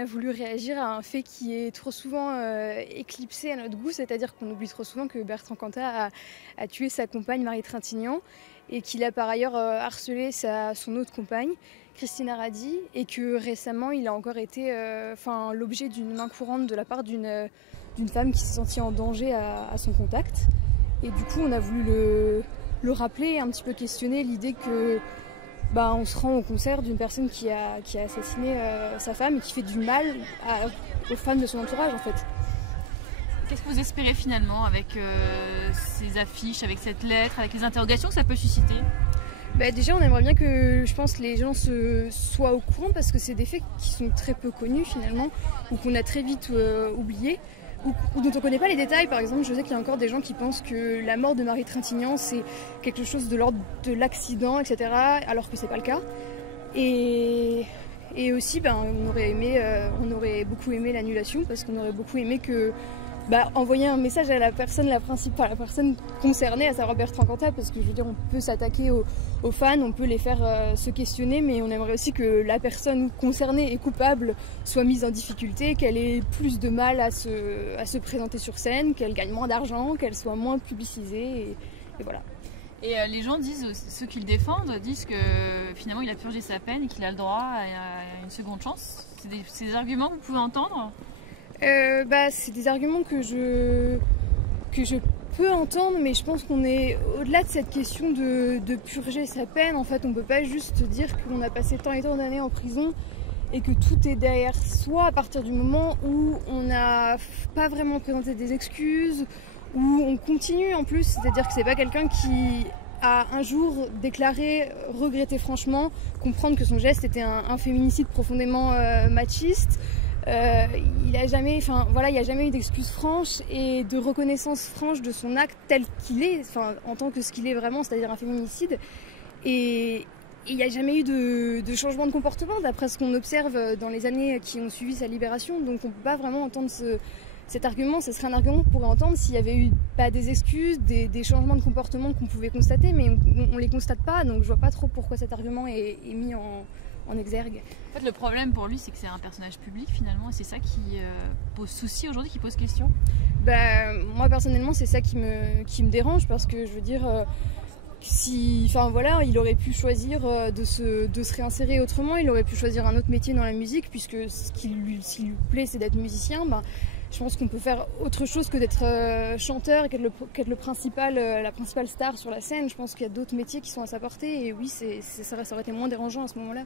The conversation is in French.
a voulu réagir à un fait qui est trop souvent éclipsé à notre goût, c'est-à-dire qu'on oublie trop souvent que Bertrand Cantat a tué sa compagne Marie Trintignant et qu'il a par ailleurs harcelé son autre compagne, Christina Radi, et que récemment il a encore été l'objet d'une main courante de la part d'une femme qui s'est sentie en danger à son contact. Et du coup on a voulu le rappeler et un petit peu questionner l'idée que on se rend au concert d'une personne qui a assassiné sa femme et qui fait du mal aux femmes de son entourage en fait. Qu'est-ce que vous espérez finalement avec ces affiches, avec cette lettre, avec les interrogations que ça peut susciter ? Déjà on aimerait bien que les gens soient au courant parce que c'est des faits qui sont très peu connus finalement ou qu'on a très vite oubliés. Ou dont on ne connaît pas les détails. Par exemple, je sais qu'il y a encore des gens qui pensent que la mort de Marie Trintignant c'est quelque chose de l'ordre de l'accident, etc. alors que c'est pas le cas. Et aussi, on aurait beaucoup aimé l'annulation parce qu'on aurait beaucoup aimé que envoyer un message à la personne concernée, à savoir Bertrand Cantat, parce que je veux dire, on peut s'attaquer aux fans, on peut les faire se questionner, mais on aimerait aussi que la personne concernée et coupable soit mise en difficulté, qu'elle ait plus de mal à se présenter sur scène, qu'elle gagne moins d'argent, qu'elle soit moins publicisée, et voilà. Et les gens disent, ceux qui le défendent, disent que finalement il a purgé sa peine et qu'il a le droit à une seconde chance. C'est des arguments que vous pouvez entendre ? C'est des arguments que je peux entendre, mais je pense qu'on est au-delà de cette question de purger sa peine. En fait, on peut pas juste dire qu'on a passé tant et tant d'années en prison et que tout est derrière soi à partir du moment où on n'a pas vraiment présenté des excuses, où on continue en plus, c'est-à-dire que c'est pas quelqu'un qui a un jour déclaré regretter franchement, comprendre que son geste était un féminicide profondément machiste. Il n'y a jamais eu d'excuse franche et de reconnaissance franche de son acte tel qu'il est, en tant que ce qu'il est vraiment, c'est-à-dire un féminicide. Et il n'y a jamais eu de changement de comportement d'après ce qu'on observe dans les années qui ont suivi sa libération. Donc on ne peut pas vraiment entendre cet argument. Ce serait un argument qu'on pourrait entendre s'il y avait eu des excuses, des changements de comportement qu'on pouvait constater, mais on ne les constate pas. Donc je vois pas trop pourquoi cet argument est mis en exergue. En fait, le problème pour lui, c'est que c'est un personnage public finalement, et c'est ça qui pose souci aujourd'hui, qui pose question. Moi personnellement, c'est ça qui me dérange parce que je veux dire, il aurait pu choisir de se réinsérer autrement, il aurait pu choisir un autre métier dans la musique, puisque ce qui lui plaît, c'est d'être musicien. Je pense qu'on peut faire autre chose que d'être chanteur et qu'être la principale star sur la scène. Je pense qu'il y a d'autres métiers qui sont à sa portée et oui, ça aurait été moins dérangeant à ce moment-là.